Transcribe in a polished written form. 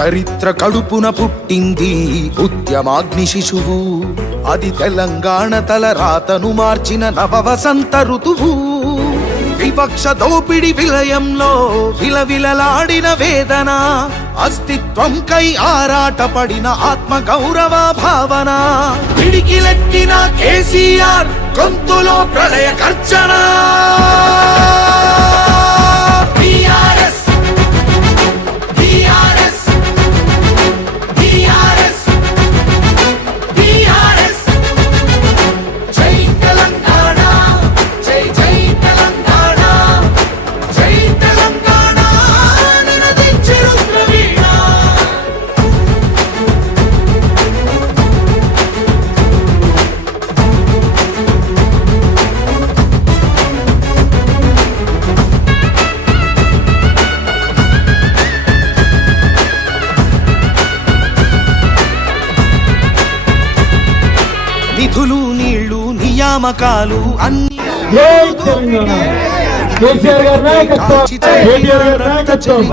చరిత్ర కడుపున పుట్టింది ఉద్యమాగ్ని శిశువు, అది తెలంగాణ తల రాతను మార్చిన నవవసంత ఋతువు. వివక్ష దోపిడి విలయంలో విలవిలలాడిన వేదన, అస్తిత్వం కై ఆరాటపడిన ఆత్మ గౌరవ భావన. పిడికిలెత్తిన కేసీఆర్ గొంతులో ప్రళయ గర్జన. నిధులు నీళ్లు నియామకాలు అన్ని కేసీఆర్ గారి నాయకత్వం